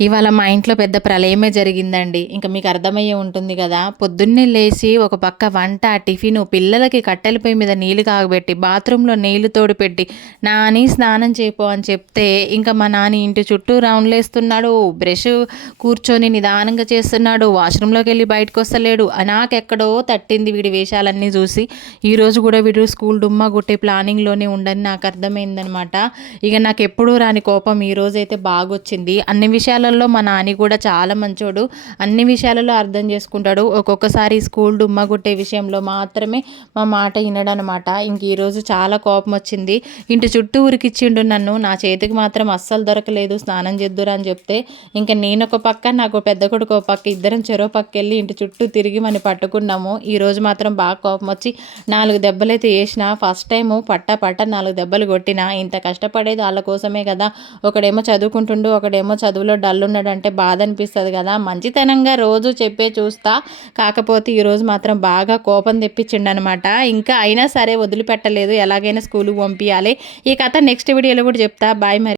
ఇవాళ మా ఇంట్లో పెద్ద ప్రళయమే జరిగిందండి. ఇంక మీకు అర్థమయ్యే ఉంటుంది గదా! పొద్దున్నే లేసి ఒక పక్క వంట, టిఫిను, పిల్లలకి కట్టెల పొయ్యి మీద నీళ్లు కాగబెట్టి, బాత్రూంలో నీళ్లు తోడుపెట్టి, నాని స్నానం చేయిపో అని చెప్తే, ఇంక మా నాని ఇంటి చుట్టూ రౌండ్‌లేస్తున్నాడు. బ్రష్ కూర్చొని నిదానంగా చేస్తున్నాడు. వాష్‌రూమ్‌లోకెళ్ళి బయటకొస్తలేడు. నాకెక్కడో తట్టింది వీడి వేషాలన్నీ జూసి. ఈరోజు గూడా వీడు స్కూల్ డుమ్మా కొట్టే ప్లానింగ్‌లోనే ఉండని నాకు అర్థమైందనమాట. ఇక నాకెప్పుడూ రాని కోపం ఈరోజైతే బాగొచ్చింది. అన్ని విషయాలలో మా నాని కూడా చాలా మంచోడు. అన్ని విషయాలలో అర్థం చేసుకుంటాడు. ఒక్కొక్కసారి స్కూల్ డుమ్మా కొట్టే విషయంలో మాత్రమే మా మాట ఇనడనమాట. ఇంక ఈరోజు చాలా కోపం వచ్చింది. ఇంటి చుట్టూ ఉరికిచ్చిండు నన్ను. నా చేతికి మాత్రం అస్సలు దొరకలేదు. స్నానం చేద్దురా అని చెప్తే ఇంక నేనొక పక్క, నాకు పెద్ద కొడుకు ఒక పక్క, ఇద్దరం చెరో పక్కెళ్ళి ఇంటి చుట్టూ తిరిగి మనం పట్టుకున్నాము. ఈరోజు మాత్రం బాగా కోపం వచ్చి 4 దెబ్బలైతే వేసిన. ఫస్ట్ టైము పట్టా 4 దెబ్బలు కొట్టిన. ఇంత కష్టపడేది వాళ్ళ కోసమే కదా. ఒకడేమో చదువుకుంటుండు, ఒకడేమో చదువులో డల్ ఉన్నాడంటే బాధ అనిపిస్తుంది కదా. మంచితనంగా రోజు చెప్పే చూస్తా, కాకపోతే ఈరోజు మాత్రం బాగా కోపం తెప్పించిండు అనమాట. ఇంకా అయినా సరే వదిలిపెట్టలేదు, ఎలాగైనా స్కూల్కి పంపించాలి. ఈ కథ నెక్స్ట్ వీడియోలో కూడా చెప్తా. బాయ్ మరి.